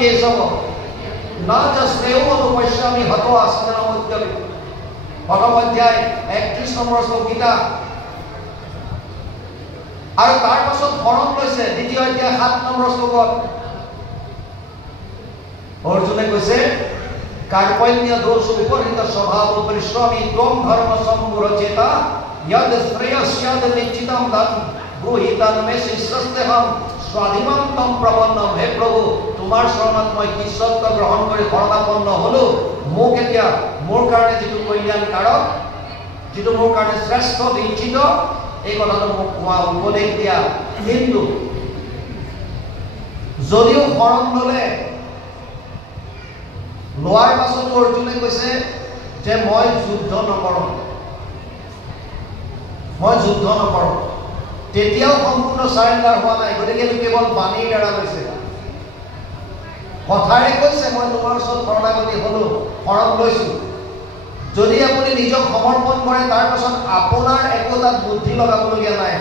केशव न जस्मेव अनुपश्यामि हतो आसनमोद्यमे प्रथम अध्याय 31 নম্বৰ শ্লোক গীতা আৰু তাৰ পাছত হৰণ লৈছে দ্বিতীয় অধ্যায় 7 নম্বৰ শ্লোকত অৰ্জুনে কৈছে कार्पण्य दोष उपहित स्वभाव परिश्रमी त्वं धर्म सम्मुरचेता यद श्रेयस्याद निश्चितं तत् ब्रूहितं मे शिष्यस्तेहं स्वाधिमन्तं प्रपन्नम। हे प्रभु তোমাৰ শৰণত মই কি সত্য গ্ৰহণ কৰি শৰণাপন্ন হলো মোক এতিয়া মোৰ কাৰণে যিটো কল্যাণকাৰক যিটো মোৰ কাৰণে শ্ৰেষ্ঠ নিশ্চিত এই কথাটো মোক কোৱা উপদেশ দিয়া। কিন্তু যদিও শৰণ ললে লোৱাৰ পাছত অৰ্জুনে কৈছে যে মই যুদ্ধ নকৰোঁ তেতিয়াও সম্পূৰ্ণ সাৰেন্ডাৰ হোৱা নাই গতিকে কেৱল বাণীৰ দ্বাৰা কৈছে কথাৰে কৈছে মই তোমাৰ ওচৰত শৰণাগতি হলো শৰণ লৈছো। যদি আপুনি নিজক সমৰ্পণ কৰে তাৰ পাছত আপোনাৰ একো তাত বুদ্ধি লগাবলগীয়া নাই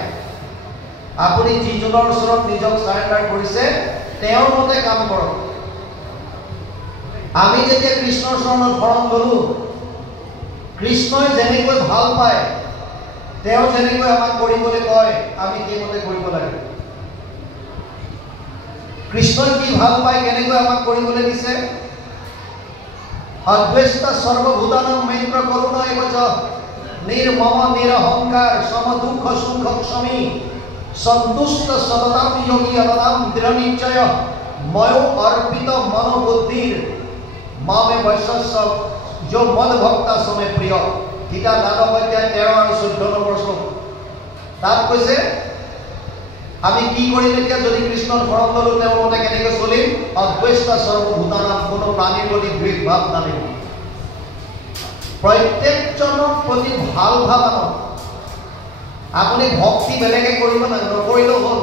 আপুনি যিজনৰ ওচৰত নিজক সাৰেন্ডাৰ কৰিছে তেওঁৰ মতে কাম কৰক। আমি যেতিয়া কৃষ্ণৰ শৰণত শৰণ ললো কৃষ্ণই যেনেকৈ ভাল পায় তেওঁ যেনেকৈ আমাক কৰিবলৈ কয় আমি সেইমতে কৰিব লাগে। কৃষ্ণই কি ভাল পায় কেনেকৈ আমাক কৰিবলৈ দিছে অদ্বৈত সৰ্বভূতানাং মৈত্ৰ কৰুণা এব চ নিৰ্মম নিৰহংকাৰ সম দুঃখ সুখ ক্ষমী সন্তুষ্ট সততাম যোগী অবদাম দৃঢ় নিশ্চয় ময় অর্পিত মনোবুদ্ধির मामे वैश्य जो मद भक्ता समय प्रिय गीता 9 অধ্যায় 13 আৰু 14 নম্বৰ শ্লোক তাত কৈছে আমি কি কৰিম এতিয়া যদি কৃষ্ণৰ শৰণ ললো তেওঁৰ মতে কেনেকৈ চলিম অদ্বৈত সৰ্বভূতানাম কোনো প্ৰাণীৰ প্ৰতি দ্বেষ ভাৱ নালাগিব প্ৰত্যেকজনৰ প্ৰতি ভাল ভাৱ আনক আপুনি ভক্তি বেলেগে কৰিব নকৰিলেও হ'ল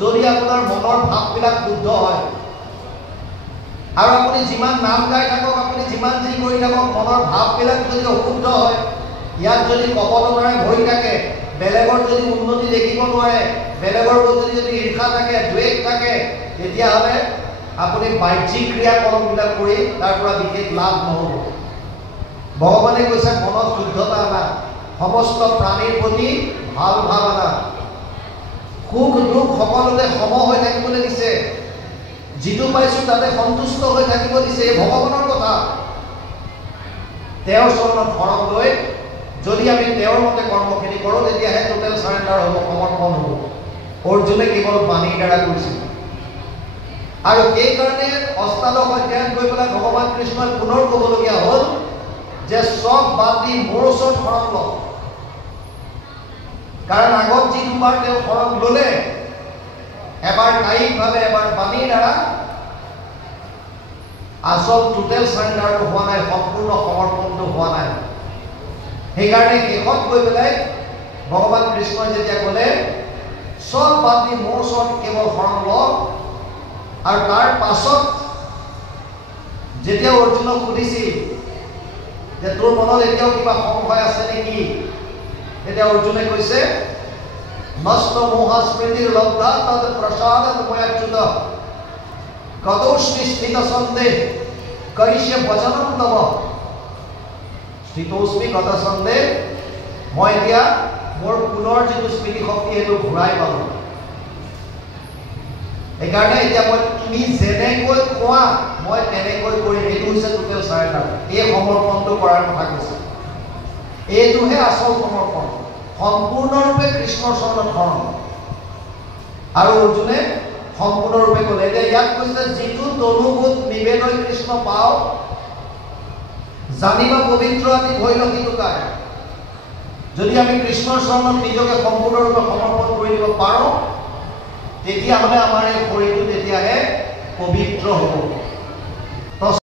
যদি আপোনাৰ মনৰ ভাৱবিলাক শুদ্ধ হয় আৰু আপুনি যিমান নাম গাই থাকক আপুনি যিমান যি কৰি থাকক মনৰ ভাৱবিলাক যদি অশুদ্ধ হয় ইয়াত যদি কপটতাৰে ভৰি থাকে বেলেগৰ যদি উন্নতি দেখিব নোৱাৰে বেলেগৰ প্ৰতি যদি ঈৰ্ষা থাকে দ্বেষ থাকে তেতিয়াহ'লে আপুনি বাহ্যিক ক্ৰিয়াকলাপবিলাক কৰি তাৰ পৰা বিশেষ লাভ নহ'ব। ভগৱানে কৈছে মনত শুদ্ধতা আনা সমস্ত প্ৰাণীৰ প্ৰতি ভাল ভাৱ আনা সুখ দুখ সকলোতে সম হৈ থাকিবলৈ দিছে যিটো পাইছো তাতে সন্তুষ্ট হৈ থাকিব দিছে এই ভগৱানৰ কথা। তেওঁৰ চৰণত শৰণ লৈ যদি আমি তেওঁৰ মতে কৰ্মখিনি কৰোঁ তেতিয়াহে টোটেল সাৰেন্ডাৰ হ'ব সমৰ্পণ হ'ব। অৰ্জুনে কেৱল বাণীৰ দ্বাৰা কৰিছিল আৰু সেইকাৰণে অষ্টাদশ অধ্যায়ত গৈ পেলাই ভগৱান কৃষ্ণই পুনৰ ক'বলগীয়া হ'ল যে চব বাদ দি মোৰ ওচৰত শৰণ লওক কাৰণ আগত যি দুবাৰ তেওঁ শৰণ ল'লে এবাৰ কায়িকভাৱে এবাৰ বাণীৰ দ্বাৰা আসল টোটেল সাৰেন্ডাৰটো হোৱা নাই সম্পূৰ্ণ সমৰ্পণটো হোৱা নাই। সেইকাৰণে শেষত গৈ পেলাই ভগৱান কৃষ্ণই যেতিয়া ক'লে চব বাদ দি মোৰ ওচৰত কেৱল শৰণ লওক আৰু তাৰ পাছত যেতিয়া অৰ্জুনক সুধিছিল যে তোৰ মনত এতিয়াও কিবা সংশয় আছে নেকি তেতিয়া অৰ্জুনে কৈছে নষ্ট মোহ স্মৃতিৰ লব্ধা তদ প্ৰসাদত ময়াচ্যুত কদোষ্মি স্থিত সন্দেহ কৰিছে বচনম তব স্থিতোষ্মি গত সন্দেহ মই এতিয়া মোৰ পুনৰ যিটো স্মৃতি শক্তি সেইটো ঘূৰাই পালোঁ সেইকাৰণে এতিয়া মই তুমি যেনেকৈ কোৱা মই তেনেকৈ কৰিম এইটো হৈছে টোটেল সাৰেন্ডাৰ এই সমৰ্পণটো কৰাৰ কথা কৈছে এইটোহে আচল সমৰ্পণ সম্পূৰ্ণৰূপে কৃষ্ণৰ চৰণত শৰণ আৰু অৰ্জুনে সম্পূৰ্ণৰূপে ক'লে যে ইয়াত কৈছে যিটো তনুবোধ নিবেদন কৃষ্ণ পাওঁ জানিবা পবিত্ৰ আদি ভৈৰৱী টুকায় যদি আমি কৃষ্ণৰ চৰণত নিজকে সম্পূৰ্ণৰূপে সমৰ্পণ কৰি দিব পাৰোঁ তেতিয়াহ'লে আমাৰ এই শৰীৰটো তেতিয়াহে পবিত্ৰ হ'ব।